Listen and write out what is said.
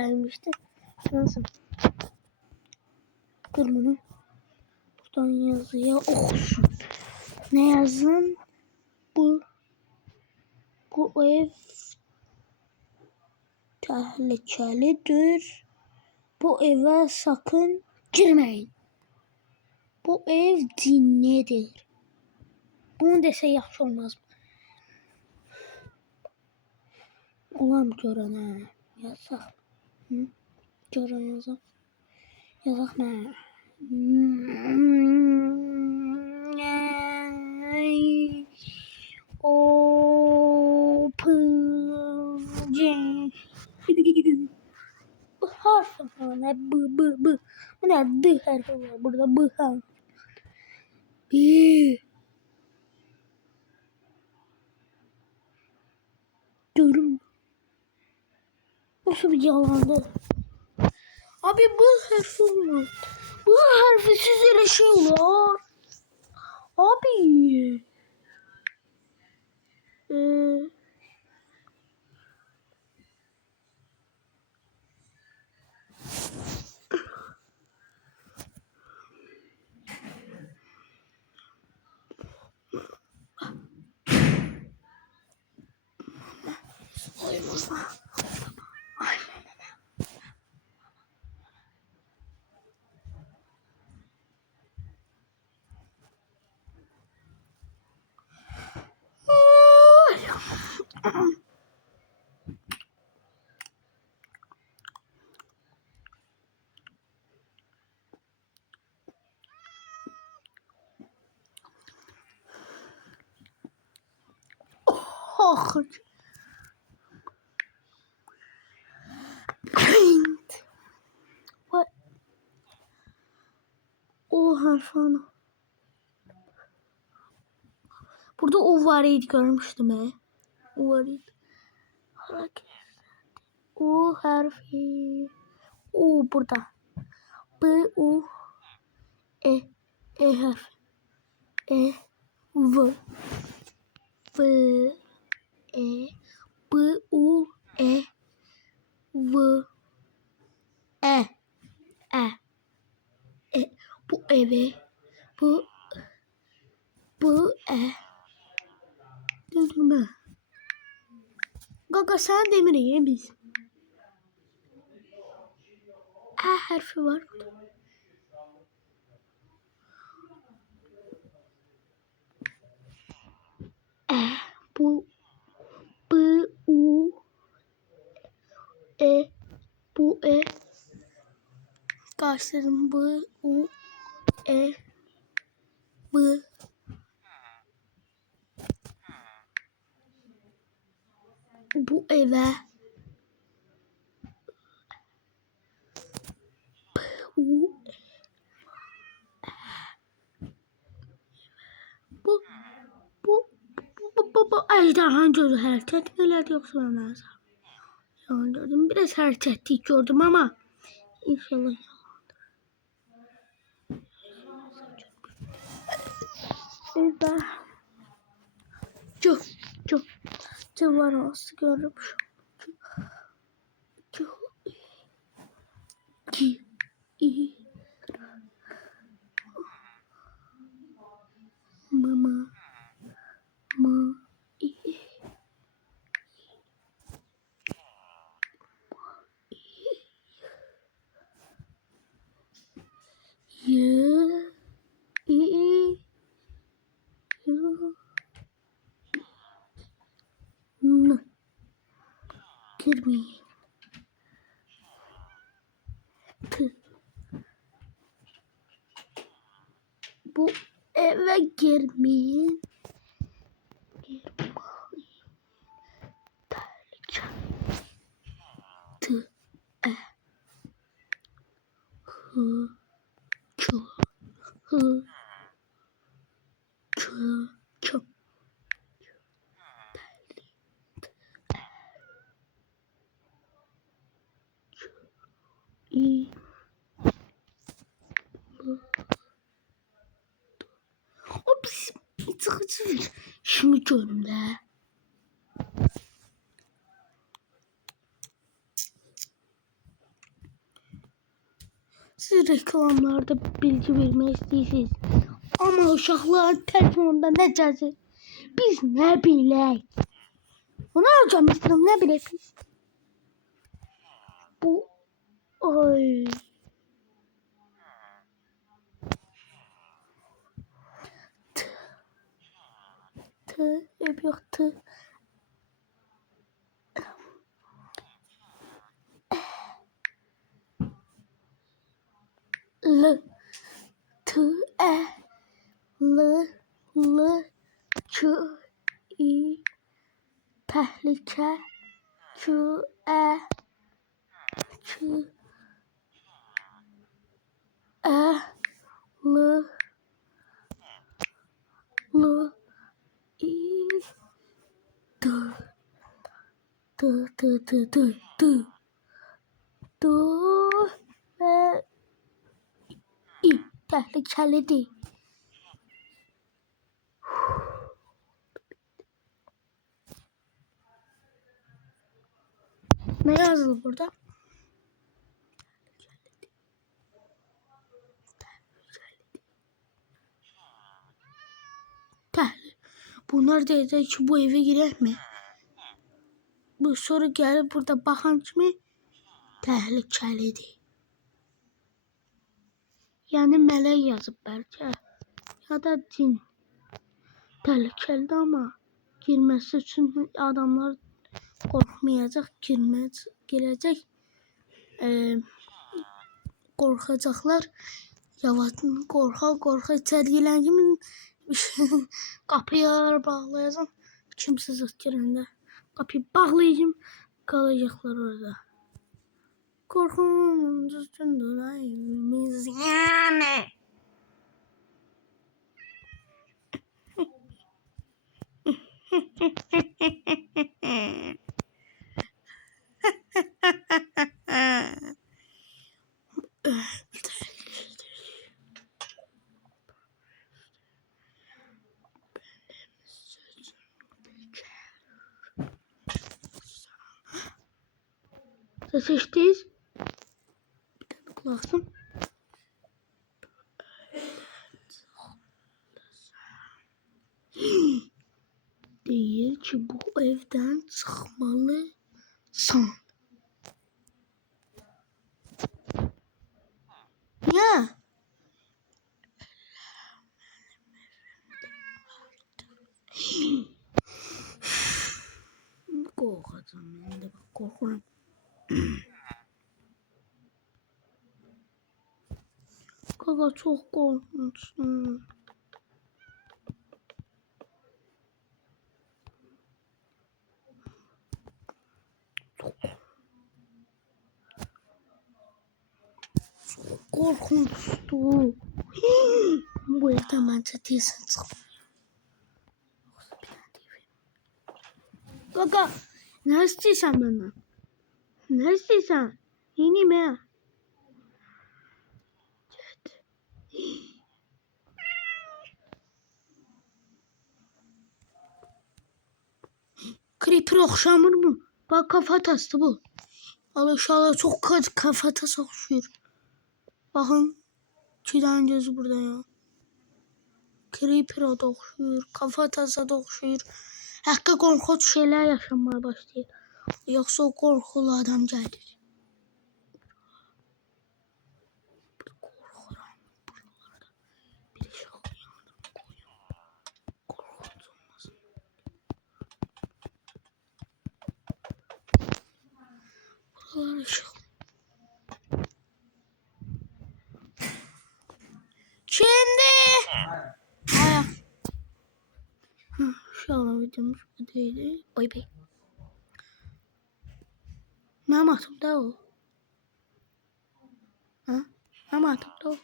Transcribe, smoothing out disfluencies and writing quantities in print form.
gelmişti. Nasıl? Dur bunu. Buradan yazıya okusun. Ne yazın? Bu ev tehlikelidir. Bu eve sakın girmeyin. Bu ev cinlidir. Bunu dese yaxşı olmaz mı? Olam görən hə. Yazaq. Hı? Görən yazaq. Yazaq nə? Bu harf ne? Bu. Bu ne? D harfi var. Burada bu harf. Görüm. Nasıl bir yalandı? Abi bu harf olmaz. Bu harfi siz öyle şey olur. Abi. What? O harfini. Burada o var idi görmüştüm he. O var idi. O harfi. O burada. B U E harfi. V E B U V E bu eve bu Durdurma. Gaga sen demireyim biz. Harfi var. Bu B U bu karşıladım B U B bu eve bu ejderhan gözü hareket elədi yoksa ben gördüm. Biraz hareketli gördüm ama inşallah yalandır. Çok var olsun gördüm şu. Mama girmeyin. Bu eve girmeyin. Şimdi gördüm de. Siz reklamlarda bilgi vermək istəyirsiniz. Amma uşaqların telefonunda necədir? Biz nə bilək? Onu alacağım istedim, nə bilək? Bu ay. Hep yok t. L t e l l ç i tehlike ç e ç e l l i d d d d d d d ve i tehlikelidir. Ne yazılı burada? Bunlar diyecek ki bu eve girək mi? Bu sonra gelip burada baxan kimi tehlikelidir. Yani mələk yazıb bəlkə. Ya da cin. Tehlikelidir ama girməsi üçün adamlar qorxmayacaq, girəcək. Qorxacaqlar. Yavaş qorxa içəri girən kimi qapıyı bağlayacağım. Kimsiz girəndə qapıyı bağlayacağım, qalacaqlar orada. Korkunç üstündür evimiz yani. Seçtiniz. Bir tane kulağım. Değil ki bu evden çıkmalısın. Ya. Korkacağım ben de bak korkuyorum. Kaka çok korkmuştum. Korkunçtu. Bu evden bence değilsin çıkmıyor. Kaka ne istiyorsun benden? Ne istiyorsun? Yeni mi? Creeper okşamır mı? Bak kafatası bu. Alışala çok kafatası okşuyor. Bakın. Çiğden gözü burada ya. Creeper'a da okşuyor. Kafatası da okşuyor. Hakkı korkunç şeyler yaşanmaya başlıyor. Yoksa o korkulu adam gelir. Korkuram. Buralarda bir şey koyuyor. Korkunç olmasın. Buralar ışık. Şimdi. Ayak. Şu an videomuz bu değil. Bay bay. Ne yaptım da o? Ha? Ne yaptım da o?